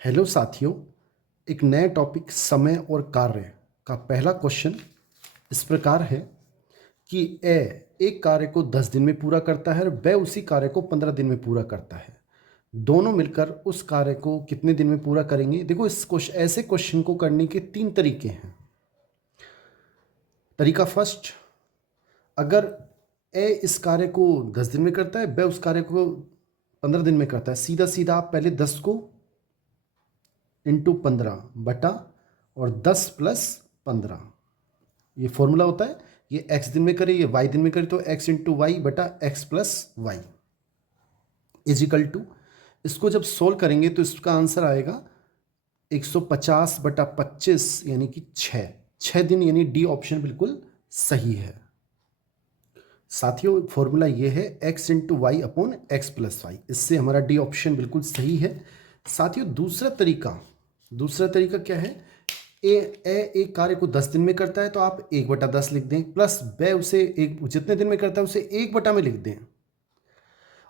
Hello साथियों, एक नए टॉपिक समय और कार्य का पहला क्वेश्चन इस प्रकार है कि ए एक कार्य को 10 दिन में पूरा करता है और ब उसी कार्य को 15 दिन में पूरा करता है। दोनों मिलकर उस कार्य को कितने दिन में पूरा करेंगे? देखो, इस क्वेश्चन ऐसे क्वेश्चन को करने के 3 तरीके हैं। तरीका फर्स्ट, अगर ए इस कार्य को 10 दिन में करता है, ब उस कार्य को 15 दिन में करता है, सीधा सीधा आप पहले 10 को इंटू 15 बटा और 10 प्लस 15, ये फॉर्मूला होता है। ये x दिन में करे, ये y दिन में करे, तो x इंटू वाई बटा x plus y equal to, इसको जब सोल्व करेंगे तो इसका आंसर आएगा 150 बटा 25 यानी कि 6 दिन, यानी डी ऑप्शन बिल्कुल सही है। साथियों, फॉर्मूला ये है x into y upon x plus y, इससे हमारा डी ऑप्शन बिल्कुल सही है। साथियों, दूसरा तरीका क्या है? एक कार्य को 10 दिन में करता है तो आप 1/10 लिख दें, प्लस ब उसे एक जितने दिन में करता है उसे 1 में लिख दें,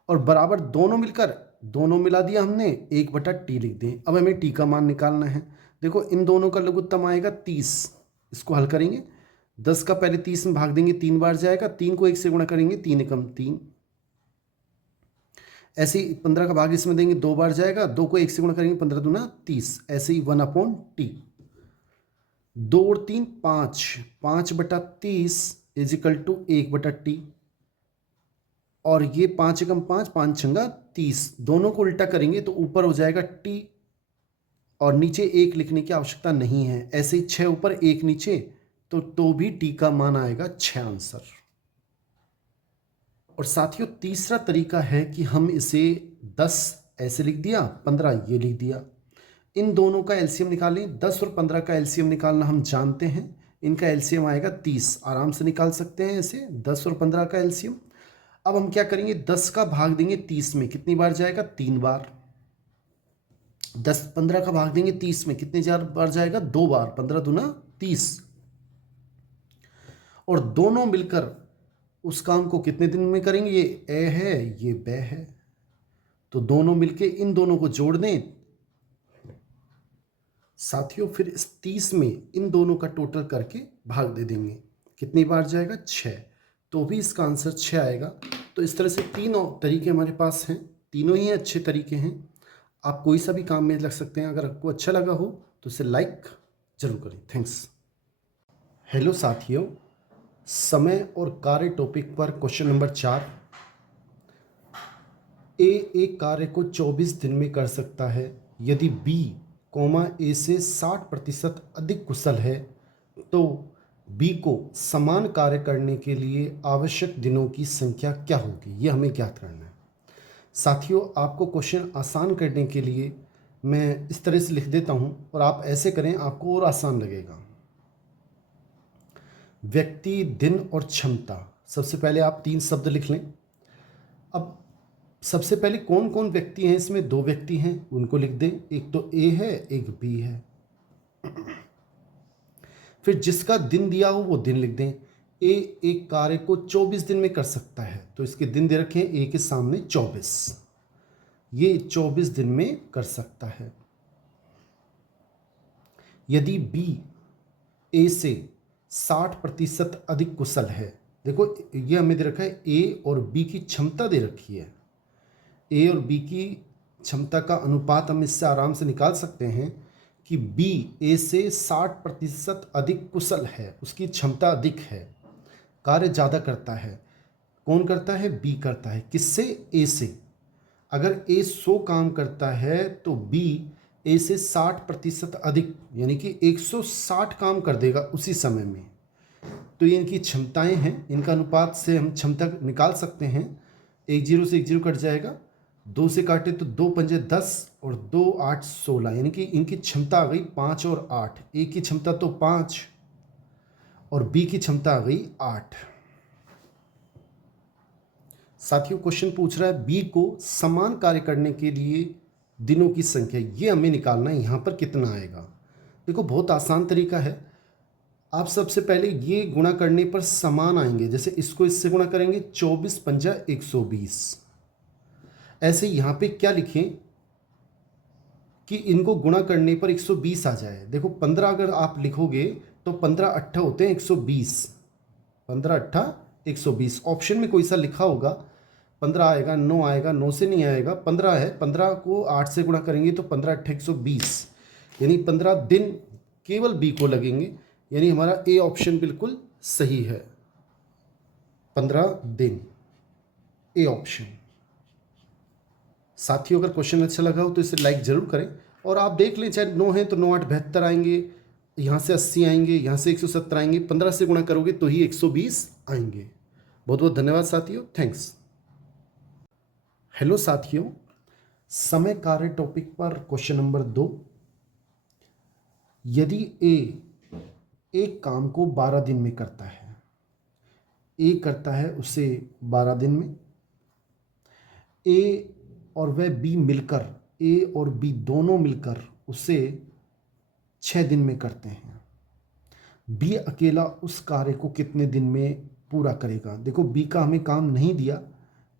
और बराबर दोनों मिला दिया हमने, 1/t लिख दें। अब हमें t का मान निकालना है। देखो, इन दोनों का लघुत्तम आएगा 30, इसको हल करेंगे। 10 का पहले 30 में भाग देंगे, 3 बार जाएगा, 3 को 1 से गुणा करेंगे, 3 एकम 3। ऐसे ही 15 का भाग इसमें देंगे, 2 बार जाएगा, 2 को 1 से गुणा करेंगे, 15 दूना 30। ऐसे ही 1/t, 2 और 3 5, 5/30 इजिकल टू 1/t, और ये 5 एकम 5, 5 छंगा 30। दोनों को उल्टा करेंगे तो ऊपर हो जाएगा t, और नीचे 1 लिखने की आवश्यकता नहीं है। ऐसे ही 6 ऊपर 1 नीचे, तो भी t का मान आएगा 6 आंसर। और साथियों, तीसरा तरीका है कि हम इसे 10 ऐसे लिख दिया, 15 ये लिख दिया। इन दोनों का एलसीएम निकालें। 10 और 15 का एलसीएम निकालना हम जानते हैं, इनका एलसीएम आएगा 30। आराम से निकाल सकते हैं ऐसे 10 और 15 का एलसीएम। अब हम क्या करेंगे? 10 का भाग देंगे 30 में, कितनी बार जाएगा? 3 बार। 15 का भाग देंगे 30 में, कितने बार जाएगा? 2 बार। 15 दूना 30, और दोनों मिलकर उस काम को कितने दिन में करेंगे? ये ए है, ये ब है, तो दोनों मिलके इन दोनों को जोड़ दें। साथियों, फिर इस 30 में इन दोनों का टोटल करके भाग दे देंगे, कितनी बार जाएगा? 6, तो भी इसका आंसर 6 आएगा। तो इस तरह से तीनों तरीके हमारे पास हैं, तीनों ही अच्छे तरीके हैं। आप कोई सा भी काम में लग सकते हैं। अगर आपको अच्छा लगा हो तो इसे लाइक जरूर करें। थैंक्स। हेलो साथियों, समय और कार्य टॉपिक पर क्वेश्चन नंबर 4। ए एक कार्य को 24 दिन में कर सकता है यदि बी ए से 60% अधिक कुशल है, तो बी को समान कार्य करने के लिए आवश्यक दिनों की संख्या क्या होगी? ये हमें ज्ञात करना है। साथियों, आपको क्वेश्चन आसान करने के लिए मैं इस तरह से लिख देता हूं, और आप ऐसे करें, आपको और आसान लगेगा। व्यक्ति, दिन और क्षमता। सबसे पहले आप 3 शब्द लिख लें। अब सबसे पहले कौन कौन व्यक्ति हैं? इसमें 2 व्यक्ति हैं, उनको लिख दें। एक तो ए है, एक बी है। फिर जिसका दिन दिया हो वो दिन लिख दें। ए एक कार्य को 24 दिन में कर सकता है, तो इसके दिन दे रखे हैं ए के सामने 24, ये 24 दिन में कर सकता है। यदि बी ए से 60% अधिक कुशल है, देखो ये हमें दे रखा है, ए और बी की क्षमता दे रखी है। ए और बी की क्षमता का अनुपात हम इससे आराम से निकाल सकते हैं कि बी ए से 60% अधिक कुशल है, उसकी क्षमता अधिक है, कार्य ज़्यादा करता है। कौन करता है? बी करता है। किससे? ए से। अगर ए 100 काम करता है तो बी ए से 60% अधिक यानी कि 160 काम कर देगा उसी समय में। तो ये इनकी क्षमताएं हैं, इनका अनुपात से हम क्षमता निकाल सकते हैं। 1 0 से 1 0 कट जाएगा, 2 से काटे तो 2 पंजे 10 और 2 8 16, यानी कि इनकी क्षमता आ गई 5 और 8। ए की क्षमता तो 5 और बी की क्षमता आ गई 8। साथियों, क्वेश्चन पूछ रहा है बी को समान कार्य करने के लिए दिनों की संख्या, ये हमें निकालना है। यहाँ पर कितना आएगा? देखो, बहुत आसान तरीका है। आप सबसे पहले ये गुणा करने पर समान आएंगे, जैसे इसको इससे गुणा करेंगे, 24 पंजा 120। ऐसे यहाँ पे क्या लिखें कि इनको गुणा करने पर 120 आ जाए। देखो 15 अगर आप लिखोगे तो 15 अट्ठा होते हैं 120, 15 अट्ठा 120। ऑप्शन में कोई सा लिखा होगा 15 आएगा, 9 आएगा, 9 से नहीं आएगा, 15 है, 15 को 8 से गुणा करेंगे तो 15 अट्ठा 120, यानी 15 दिन केवल बी को लगेंगे, यानी हमारा ए ऑप्शन बिल्कुल सही है, 15 दिन, ए ऑप्शन। साथियों अगर क्वेश्चन अच्छा लगा हो तो इसे लाइक ज़रूर करें, और आप देख लें चाहे 9 है तो 9 8 72 आएंगे, यहाँ से 80 आएंगे, यहाँ से 170 आएंगे, 15 से गुणा करोगे तो ही 120 आएंगे। बहुत बहुत धन्यवाद साथियों, थैंक्स। हेलो साथियों, समय कार्य टॉपिक पर क्वेश्चन नंबर 2। यदि ए एक काम को 12 दिन में करता है, ए करता है उसे 12 दिन में, ए और वह बी मिलकर, ए और बी दोनों मिलकर उसे 6 दिन में करते हैं। बी अकेला उस कार्य को कितने दिन में पूरा करेगा? देखो बी का हमें काम नहीं दिया,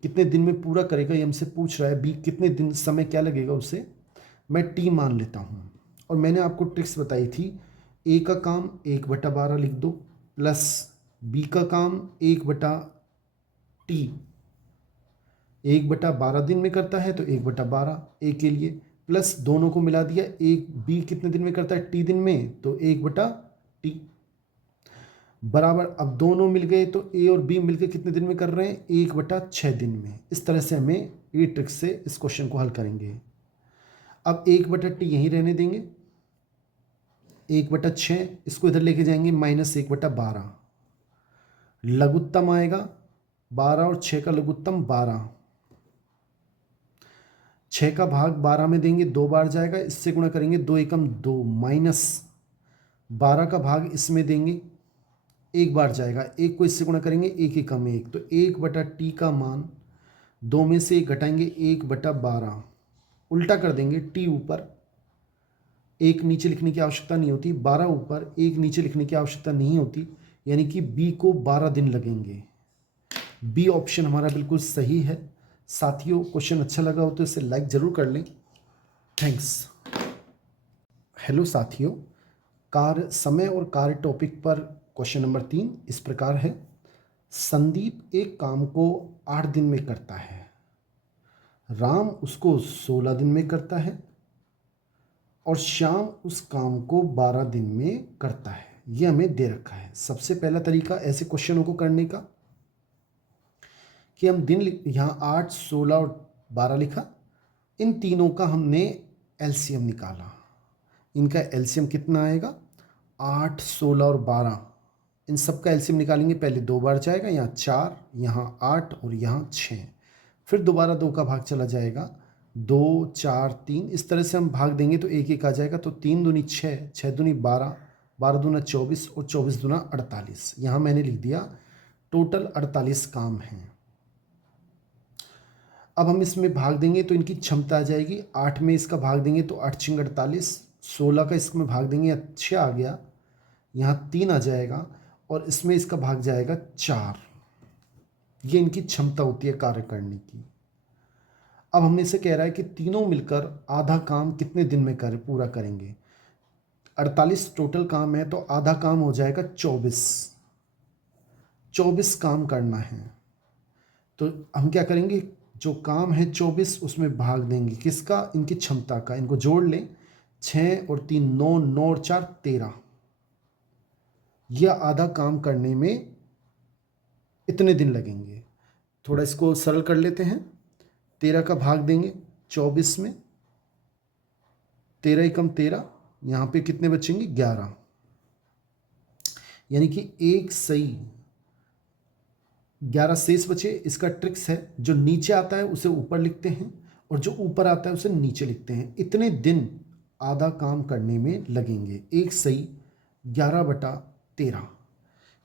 कितने दिन में पूरा करेगा ये हमसे पूछ रहा है। बी कितने दिन, समय क्या लगेगा उसे, मैं टी मान लेता हूँ। और मैंने आपको ट्रिक्स बताई थी, ए का काम 1/12 लिख दो, प्लस बी का काम 1/टी, 1/12 दिन में करता है तो 1/12 ए के लिए, प्लस दोनों को मिला दिया, एक बी कितने दिन में करता है, टी दिन में, तो 1/टी बराबर। अब दोनों मिल गए तो ए और बी मिलकर कितने दिन में कर रहे हैं, 1/6 दिन में। इस तरह से हमें ये ट्रिक से इस क्वेश्चन को हल करेंगे। अब 1/टी यहीं रहने देंगे, 1/6 इसको इधर लेके जाएंगे, -1/12, लघुत्तम आएगा 12 और 6 का लघुत्तम 12, 6 का भाग 12 में देंगे, 2 बार जाएगा, इससे गुणा करेंगे 2 एकम 2, माइनस 12 का भाग इसमें देंगे, 1 बार जाएगा, 1 को इससे गुणा करेंगे, 1 एकम 1, तो 1/टी का मान 2 में से 1 घटाएंगे, 1/12, उल्टा कर देंगे, टी ऊपर, 1 नीचे लिखने की आवश्यकता नहीं होती, 12 ऊपर, 1 नीचे लिखने की आवश्यकता नहीं होती, यानी कि बी को 12 दिन लगेंगे। बी ऑप्शन हमारा बिल्कुल सही है। साथियों क्वेश्चन अच्छा लगा हो तो इसे लाइक ज़रूर कर लें, थैंक्स। हेलो साथियों, कार्य समय और कार्य टॉपिक पर क्वेश्चन नंबर 3 इस प्रकार है। संदीप एक काम को 8 दिन में करता है, राम उसको 16 दिन में करता है, और श्याम उस काम को 12 दिन में करता है। ये हमें दे रखा है। सबसे पहला तरीका ऐसे क्वेश्चनों को करने का कि हम दिन यहाँ 8, 16 और 12 लिखा, इन तीनों का हमने एलसीएम निकाला। इनका एलसीएम कितना आएगा, 8, 16 और 12, इन सब का एलसीएम निकालेंगे। पहले 2 बार जाएगा, यहाँ 4, यहाँ 8 और यहाँ 6, फिर दोबारा 2 का भाग चला जाएगा, 2, 4, 3, इस तरह से हम भाग देंगे तो 1 1 आ जाएगा। तो 3 दूनी 6, 6 दूनी 12, 12 दूना 24 और 24 दूना 48। यहाँ मैंने लिख दिया टोटल 48 काम हैं। अब हम इसमें भाग देंगे तो इनकी क्षमता आ जाएगी, 8 में इसका भाग देंगे तो 8 छिंग 48, 16 का इसमें भाग देंगे, अच्छा आ गया, यहाँ 3 आ जाएगा, और इसमें इसका भाग जाएगा 4। ये इनकी क्षमता होती है कार्य करने की। अब हमने से कह रहा है कि तीनों मिलकर आधा काम कितने दिन में पूरा करेंगे। 48 टोटल काम है तो आधा काम हो जाएगा 24 काम करना है। तो हम क्या करेंगे, जो काम है 24 उसमें भाग देंगे किसका, इनकी क्षमता का। इनको जोड़ लें, 6 और 3 9, 9 और 4 13। यह आधा काम करने में इतने दिन लगेंगे। थोड़ा इसको सरल कर लेते हैं, 13 का भाग देंगे 24 में, 13 एकम 13, यहाँ पे कितने बचेंगे 11, यानी कि एक सही 11 शेष बचे। इसका ट्रिक्स है, जो नीचे आता है उसे ऊपर लिखते हैं और जो ऊपर आता है उसे नीचे लिखते हैं। इतने दिन आधा काम करने में लगेंगे, एक सही 11/13,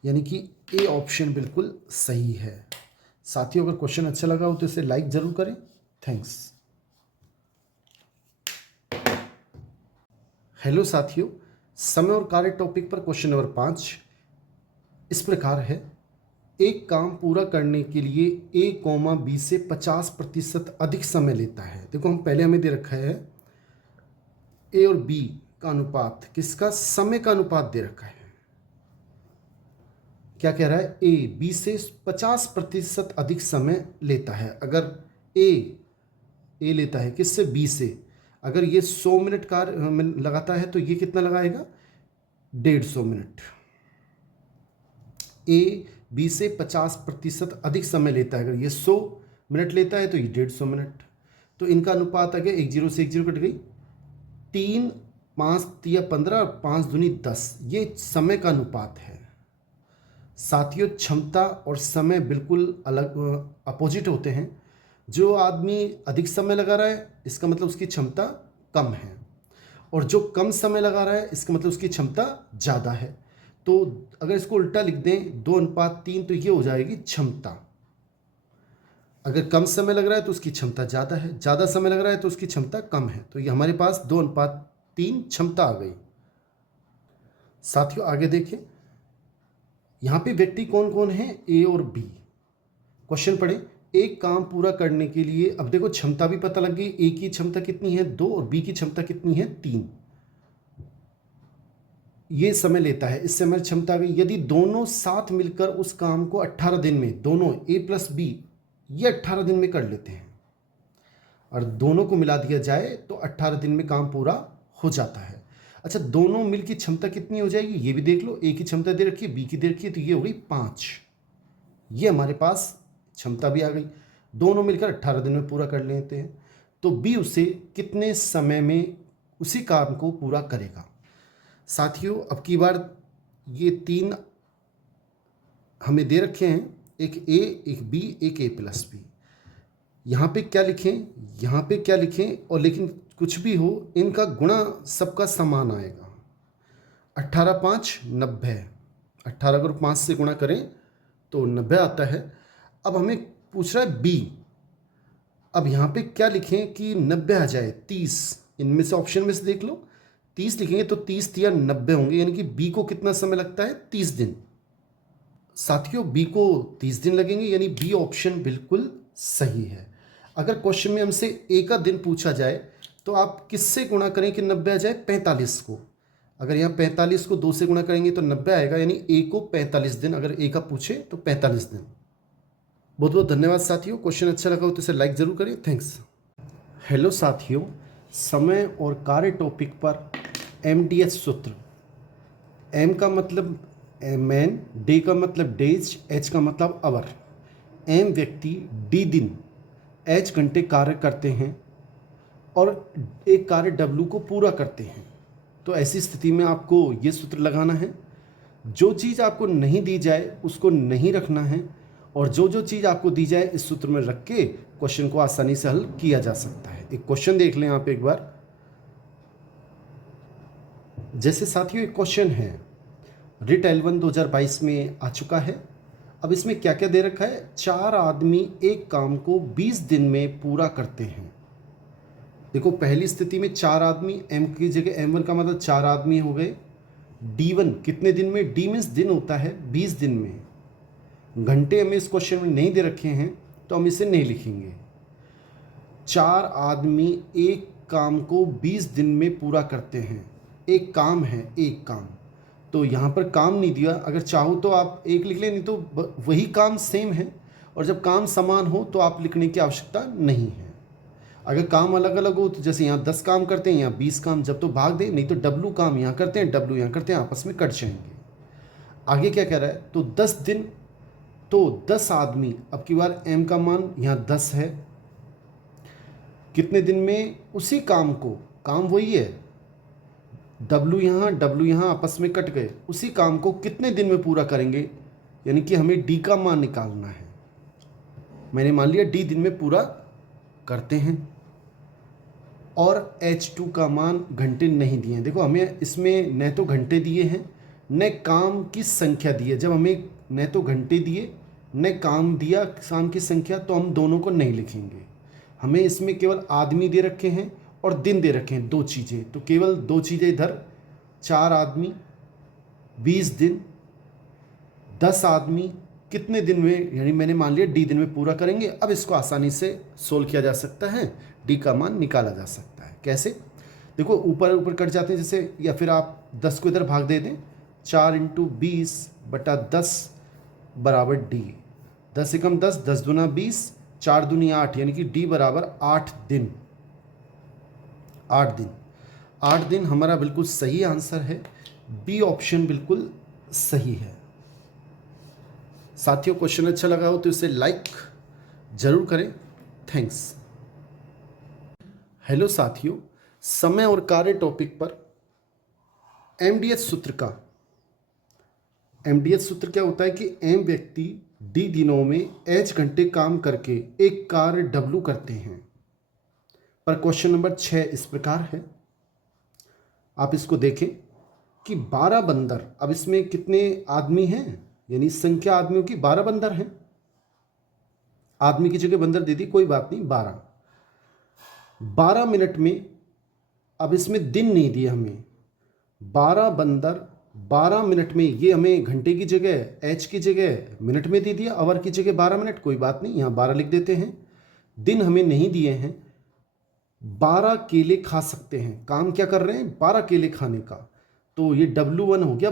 यानी कि ए ऑप्शन बिल्कुल सही है। साथियों अगर क्वेश्चन अच्छा लगा हो तो इसे लाइक ज़रूर करें, थैंक्स। हेलो साथियों, समय और कार्य टॉपिक पर क्वेश्चन नंबर 5 इस प्रकार है। एक काम पूरा करने के लिए ए कॉमा बी से 50% अधिक समय लेता है। देखो हम पहले हमें दे रखा है ए और बी का अनुपात किसका, समय का अनुपात दे रखा है। क्या कह रहा है, ए बी से 50% अधिक समय लेता है। अगर ए लेता है किससे, बी से, अगर ये 100 मिनट कार्य लगाता है तो ये कितना लगाएगा, 150 मिनट। ए बी से 50% अधिक समय लेता है, अगर ये 100 मिनट लेता है तो ये 150 मिनट। तो इनका अनुपात आ गया, 1 0 से 1 0 कट गई, 3 5 तिया 15, 5 दूनी 10, ये समय का अनुपात है। साथियों, क्षमता और समय बिल्कुल अलग अपोजिट होते हैं। जो आदमी अधिक समय लगा रहा है इसका मतलब उसकी क्षमता कम है, और जो कम समय लगा रहा है इसका मतलब उसकी क्षमता ज़्यादा है। तो अगर इसको उल्टा लिख दें 2:3 तो ये हो जाएगी क्षमता। अगर कम समय लग रहा है तो उसकी क्षमता ज़्यादा है, ज़्यादा समय लग रहा है तो उसकी क्षमता कम है। तो ये हमारे पास 2:3 क्षमता आ गई। साथियों आगे देखें, यहाँ पे व्यक्ति कौन कौन है, ए और बी। क्वेश्चन पढ़े, एक काम पूरा करने के लिए, अब देखो क्षमता भी पता लग गई, ए की क्षमता कितनी है 2 और बी की क्षमता कितनी है 3। ये समय लेता है, इससे हमारी क्षमता आ गई। यदि दोनों साथ मिलकर उस काम को 18 दिन में, दोनों ए प्लस बी ये 18 दिन में कर लेते हैं, और दोनों को मिला दिया जाए तो 18 दिन में काम पूरा हो जाता है। अच्छा, दोनों मिल की क्षमता कितनी हो जाएगी ये भी देख लो। ए की क्षमता दे रखी है, बी की दे रखी है, तो ये हो गई 5। ये हमारे पास क्षमता भी आ गई। दोनों मिलकर 18 दिन में पूरा कर लेते हैं, तो बी उसे कितने समय में उसी काम को पूरा करेगा। साथियों, अब की बार ये 3 हमें दे रखे हैं, एक ए, एक बी, एक ए प्लस बी। यहाँ पे क्या लिखें, यहाँ पे क्या लिखें, और लेकिन कुछ भी हो इनका गुणा सबका समान आएगा। 18 5 90, 18 अगर 5 से गुणा करें तो 90 आता है। अब हमें पूछ रहा है बी, अब यहाँ पे क्या लिखें कि 90 आ जाए, 30। इनमें से ऑप्शन में से देख लो, 30 लिखेंगे तो 30 तिया 90 होंगे, यानी कि बी को कितना समय लगता है, 30 दिन। साथियों, बी को 30 दिन लगेंगे, यानी बी ऑप्शन बिल्कुल सही है। अगर क्वेश्चन में हमसे ए का दिन पूछा जाए तो आप किससे गुणा करें कि 90 आ जाए, 45 को। अगर यहाँ 45 को 2 से गुणा करेंगे तो 90 आएगा, यानी ए को 45 दिन, अगर ए का पूछे तो 45 दिन। बहुत बहुत धन्यवाद साथियों। क्वेश्चन अच्छा लगा हो तो इसे लाइक ज़रूर करें। थैंक्स। हेलो साथियों, समय और कार्य टॉपिक पर MDH सूत्र। एम का मतलब मैन, डे का मतलब डेज, एच का मतलब आवर। एम व्यक्ति, डी दिन, एच घंटे कार्य करते हैं और एक कार्य डब्ल्यू को पूरा करते हैं। तो ऐसी स्थिति में आपको ये सूत्र लगाना है, जो चीज़ आपको नहीं दी जाए उसको नहीं रखना है, और जो जो चीज़ आपको दी जाए इस सूत्र में रख के क्वेश्चन को आसानी से हल किया जा सकता है। एक क्वेश्चन देख लें आप एक बार। जैसे साथियों एक क्वेश्चन है, रिट L1 2022 में आ चुका है। अब इसमें क्या क्या दे रखा है, 4 आदमी एक काम को 20 दिन में पूरा करते हैं। देखो पहली स्थिति में 4 आदमी, M की जगह M1 का मतलब 4 आदमी हो गए। D1 कितने दिन में, D मीन्स दिन होता है, 20 दिन में। घंटे हमें इस क्वेश्चन में नहीं दे रखे हैं तो हम इसे नहीं लिखेंगे। 4 आदमी एक काम को 20 दिन में पूरा करते हैं। एक काम है, एक काम, तो यहाँ पर काम नहीं दिया। अगर चाहो तो आप एक लिख लें, नहीं तो वही काम सेम है, और जब काम समान हो तो आप लिखने की आवश्यकता नहीं है। अगर काम अलग अलग हो तो जैसे यहाँ 10 काम करते हैं, यहाँ 20 काम, जब तो भाग दे, नहीं तो डब्लू काम यहाँ करते हैं, डब्लू यहाँ करते हैं, आपस में कट जाएंगे। आगे क्या कह रहा है, तो 10 दिन, तो 10 आदमी, अब की बार M का मान यहाँ 10 है, कितने दिन में उसी काम को, काम वही है, डब्लू यहाँ आपस में कट गए, उसी काम को कितने दिन में पूरा करेंगे, यानी कि हमें डी का मान निकालना है। मैंने मान लिया डी दिन में पूरा करते हैं, और H2 का मान घंटे नहीं दिए हैं। देखो हमें इसमें न तो घंटे दिए हैं न काम की संख्या दी है। जब हमें न तो घंटे दिए न काम दिया, काम की संख्या, तो हम दोनों को नहीं लिखेंगे। हमें इसमें केवल आदमी दे रखे हैं और दिन दे रखे हैं, 2 चीज़ें, तो केवल 2 चीज़ें इधर। 4 आदमी 20 दिन, 10 आदमी कितने दिन में, यानी मैंने मान लिया डी दिन में पूरा करेंगे। अब इसको आसानी से सोल्व किया जा सकता है, डी का मान निकाला जा सकता है। कैसे, देखो ऊपर ऊपर कट जाते हैं जैसे, या फिर आप 10 को इधर भाग दे दें, 4 × 20/10 बराबर डी। 10 एकम 10, 10 दूना 20, 4 दूनी 8, यानी कि डी बराबर 8 दिन। 8 दिन, 8 दिन हमारा बिल्कुल सही आंसर है। बी ऑप्शन बिल्कुल सही है। साथियों, क्वेश्चन अच्छा लगा हो तो इसे लाइक जरूर करें। थैंक्स। हेलो साथियों, समय और कार्य टॉपिक पर एमडीएस सूत्र का, एमडीएस सूत्र क्या होता है कि एम व्यक्ति डी दिनों में एच घंटे काम करके एक कार्य डब्ल्यू करते हैं। पर क्वेश्चन नंबर 6 इस प्रकार है, आप इसको देखें कि 12 बंदर, अब इसमें कितने आदमी हैं, यानी संख्या आदमियों की 12 बंदर हैं। आदमी की जगह बंदर दे दी, कोई बात नहीं, 12 मिनट में, अब इसमें दिन नहीं दिए हमें, 12 बंदर 12 मिनट में, ये हमें घंटे की जगह एच की जगह मिनट में दे दिया, आवर की जगह 12 मिनट, कोई बात नहीं, यहाँ 12 लिख देते हैं। दिन हमें नहीं दिए हैं। 12 केले खा सकते हैं, काम क्या कर रहे हैं, 12 केले खाने का, तो ये W1 हो गया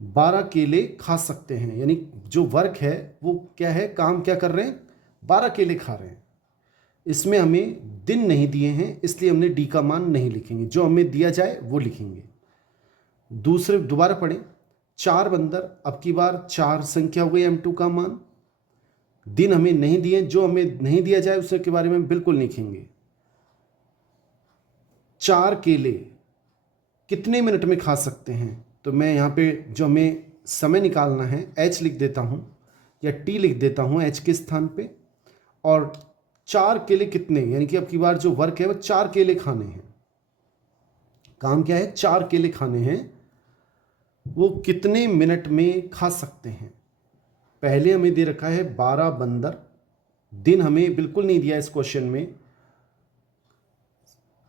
12 केले खा सकते हैं, यानी जो वर्क है वो क्या है, काम क्या कर रहे हैं, 12 केले खा रहे हैं। इसमें हमें दिन नहीं दिए हैं, इसलिए हमने डी का मान नहीं लिखेंगे, जो हमें दिया जाए वो लिखेंगे। दूसरे दोबारा पढ़ें, 4 बंदर, अब की बार 4 संख्या हो गई M2 का मान। दिन हमें नहीं दिए, जो हमें नहीं दिया जाए उसके बारे में बिल्कुल नहीं लिखेंगे। 4 केले कितने मिनट में खा सकते हैं, तो मैं यहाँ पे जो हमें समय निकालना है H लिख देता हूँ या T लिख देता हूँ H के स्थान पे, और 4 केले कितने, यानी कि अब की बार जो वर्क है वो 4 केले खाने हैं। काम क्या है, 4 केले खाने हैं, वो कितने मिनट में खा सकते हैं। पहले हमें दे रखा है 12 बंदर, दिन हमें बिल्कुल नहीं दिया इस क्वेश्चन में,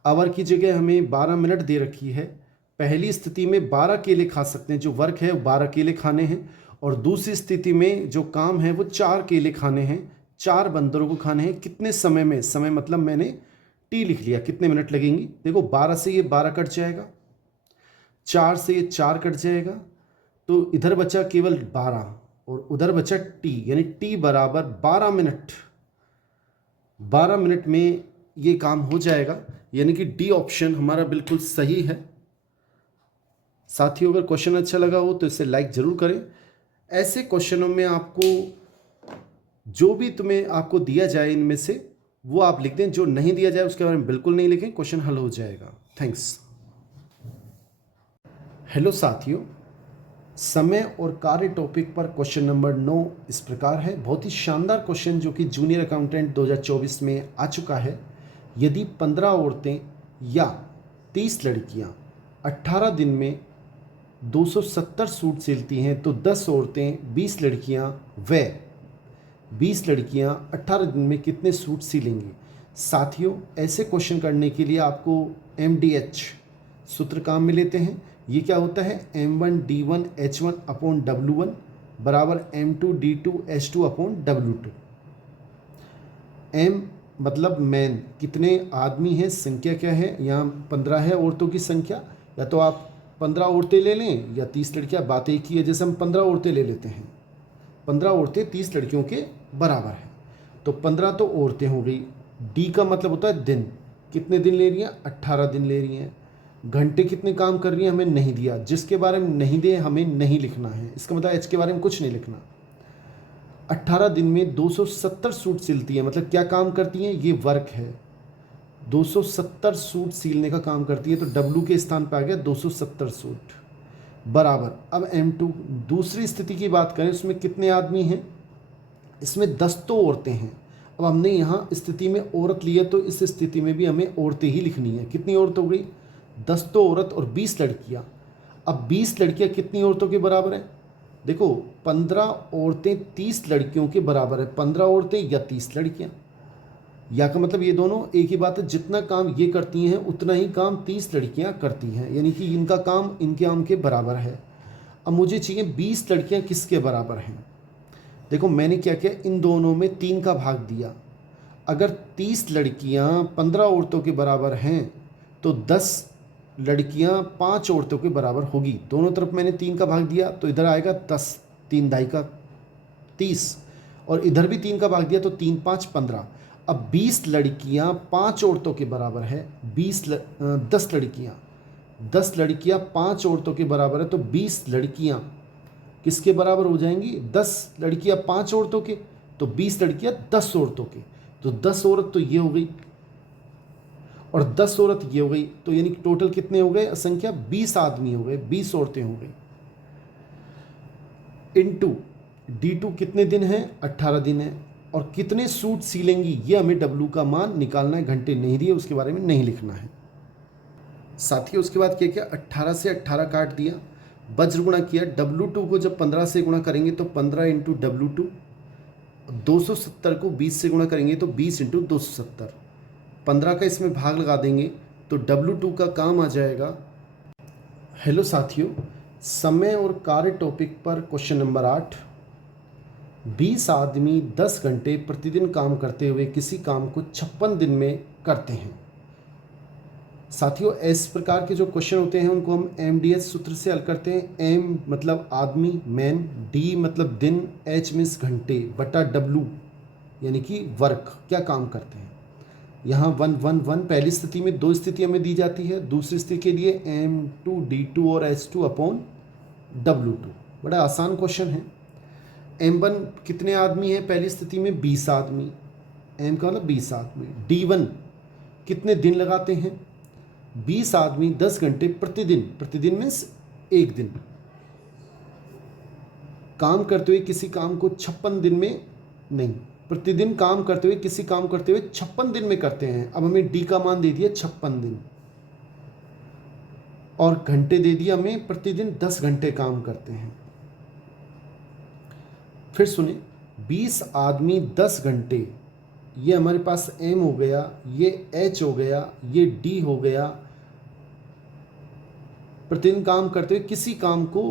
आवर की जगह हमें 12 मिनट दे रखी है। पहली स्थिति में 12 केले खा सकते हैं, जो वर्क है वो 12 केले खाने हैं, और दूसरी स्थिति में जो काम है वो 4 केले खाने हैं, 4 बंदरों को खाने हैं। कितने समय में, समय मतलब मैंने टी लिख लिया, कितने मिनट लगेंगी। देखो 12 से ये 12 कट जाएगा, 4 से ये 4 कट जाएगा, तो इधर बचा केवल 12 और उधर बचा टी, यानी टी बराबर 12 मिनट। 12 मिनट में ये काम हो जाएगा, यानी कि डी ऑप्शन हमारा बिल्कुल सही है। साथियों, अगर क्वेश्चन अच्छा लगा हो तो इसे लाइक ज़रूर करें। ऐसे क्वेश्चनों में आपको जो भी तुम्हें आपको दिया जाए इनमें से वो आप लिख दें, जो नहीं दिया जाए उसके बारे में बिल्कुल नहीं लिखें, क्वेश्चन हल हो जाएगा। थैंक्स। हेलो साथियों, समय और कार्य टॉपिक पर क्वेश्चन नंबर 9 इस प्रकार है। बहुत ही शानदार क्वेश्चन जो कि जूनियर अकाउंटेंट 2024 में आ चुका है। यदि 15 औरतें या 30 लड़कियां 18 दिन में 270 सूट सिलती हैं, तो 10 औरतें 20 लड़कियां व 20 लड़कियां 18 दिन में कितने सूट सिलेंगी। साथियों, ऐसे क्वेश्चन करने के लिए आपको MDH सूत्र काम में लेते हैं। ये क्या होता है, M1D1H1/W1 बराबर M2D2H2/W2। M मतलब मैन, कितने आदमी हैं, संख्या क्या है, यहाँ 15 है औरतों की संख्या, या तो आप 15 औरतें ले लें या 30 लड़कियाँ, बात एक ही है। जैसे हम 15 औरतें ले लेते हैं, 15 औरतें 30 लड़कियों के बराबर है, तो 15 तो औरतें हो गई। डी का मतलब होता है दिन, कितने दिन ले रही हैं, 18 दिन ले रही हैं। घंटे कितने काम कर रही हैं हमें नहीं दिया, जिसके बारे में नहीं दे हमें नहीं लिखना है, इसका मतलब एच के बारे में कुछ नहीं लिखना। 18 दिन में 270 सूट सिलती है, मतलब क्या काम करती हैं, ये वर्क है। 270 सूट सीलने का काम करती है, तो W के स्थान पर आ गया 270 सूट बराबर। अब M2 दूसरी स्थिति की बात करें, उसमें कितने आदमी हैं, इसमें 10 तो औरतें हैं। अब हमने यहाँ स्थिति में औरत लिया, तो इस स्थिति में भी हमें औरतें ही लिखनी है। कितनी औरत हो गई, 10 तो औरत और 20 लड़कियाँ। अब 20 लड़कियाँ कितनी औरतों के बराबर है, देखो 15 औरतें 30 लड़कियों के बराबर है, 15 औरतें या 30 लड़कियाँ। या का मतलब ये दोनों एक ही बात है, जितना काम ये करती हैं उतना ही काम 30 लड़कियां करती हैं, यानी कि इनका काम इनके काम के बराबर है। अब मुझे चाहिए 20 लड़कियां किसके बराबर हैं। देखो मैंने क्या किया, इन दोनों में 3 का भाग दिया। अगर 30 लड़कियां 15 औरतों के बराबर हैं तो 10 लड़कियां 5 औरतों के बराबर होगी। दोनों तरफ मैंने 3 का भाग दिया तो इधर आएगा 10, 3 दाई का 30, और इधर भी 3 का भाग दिया तो 3 5 15। अब 20 लड़कियां 5 औरतों के बराबर है, 10 लड़कियां 5 औरतों के बराबर है, तो 20 लड़कियां किसके बराबर हो जाएंगी? 10 लड़कियां 5 औरतों के, तो 20 लड़कियां 10 औरतों के। तो 10 औरत तो ये हो गई और 10 औरत ये हो गई, तो यानी टोटल कितने हो गए संख्या? 20 आदमी हो गए, 20 औरतें हो गई। इनटू D2 कितने दिन है? 18 दिन है। और कितने सूट सिलेंगी ये हमें W का मान निकालना है, घंटे नहीं दिए उसके बारे में नहीं लिखना है साथियों। उसके बाद क्या किया? 18 से 18 काट दिया, वज्र गुणा किया। W2 को जब 15 से गुणा करेंगे तो 15 इंटू W2, 270 को 20 से गुणा करेंगे तो 20 इंटू 270, 15 का इसमें भाग लगा देंगे तो W2 का काम आ जाएगा। हेलो साथियों, समय और कार्य टॉपिक पर क्वेश्चन नंबर 8। 20 आदमी 10 घंटे प्रतिदिन काम करते हुए किसी काम को 56 दिन में करते हैं। साथियों, इस प्रकार के जो क्वेश्चन होते हैं उनको हम MDS सूत्र से हल करते हैं। M मतलब आदमी, मैन, D मतलब दिन, H मीन्स घंटे, बटा W यानी कि वर्क, क्या काम करते हैं। यहाँ 1 1 1 पहली स्थिति में 2 स्थिति हमें दी जाती है, दूसरी स्थिति के लिए M2 D2 और H2 अपॉन W2। बड़ा आसान क्वेश्चन है। M1 कितने आदमी हैं? पहली स्थिति में 20 आदमी, M का मतलब 20 आदमी। D1 कितने दिन लगाते हैं? 20 आदमी 10 घंटे प्रतिदिन, प्रतिदिन मीन्स एक दिन, काम करते हुए किसी काम को 56 दिन में नहीं, प्रतिदिन काम करते हुए किसी काम करते हुए 56 दिन में करते हैं। अब हमें D का मान दे दिया 56 दिन और घंटे दे दिया हमें, प्रतिदिन 10 घंटे काम करते हैं। फिर सुने, 20 आदमी 10 घंटे, ये हमारे पास M हो गया, ये H हो गया, ये D हो गया। प्रतिदिन काम करते हुए किसी काम को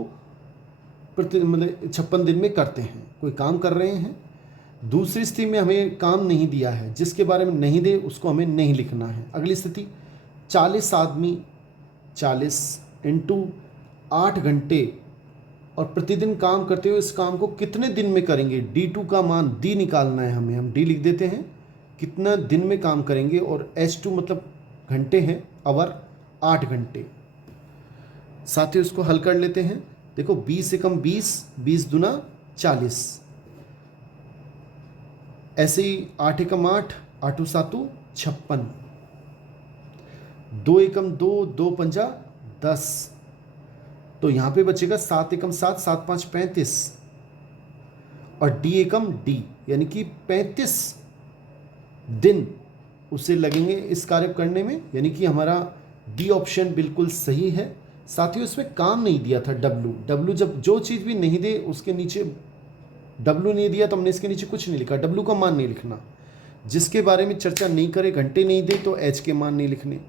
प्रतिदिन मतलब 56 दिन में करते हैं, कोई काम कर रहे हैं। दूसरी स्थिति में हमें काम नहीं दिया है, जिसके बारे में नहीं दे उसको हमें नहीं लिखना है। अगली स्थिति 40 आदमी 40 इंटू 8 घंटे और प्रतिदिन काम करते हुए इस काम को कितने दिन में करेंगे? D2 का मान D निकालना है हमें, हम D लिख देते हैं, कितना दिन में काम करेंगे। और H2 मतलब घंटे हैं, आवर 8 घंटे। साथियों इसको हल कर लेते हैं। देखो 20 एकम 20, 20 दूना 40, ऐसे ही 8 एकम 8, 8 7 56, 2 एकम 2, 2 पंजा 10, तो यहाँ पे बचेगा 7 एकम 7, 7 5 35 और D एकम D यानी कि 35 दिन उसे लगेंगे इस कार्य करने में, यानी कि हमारा D ऑप्शन बिल्कुल सही है। साथियों इसमें काम नहीं दिया था W जब जो चीज़ भी नहीं दे उसके नीचे W नहीं दिया तो हमने इसके नीचे कुछ नहीं लिखा, W का मान नहीं लिखना। जिसके बारे में चर्चा नहीं करे, घंटे नहीं दे तो H के मान नहीं लिखने।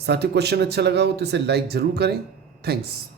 साथियों क्वेश्चन अच्छा लगा हो तो इसे लाइक ज़रूर करें। थैंक्स।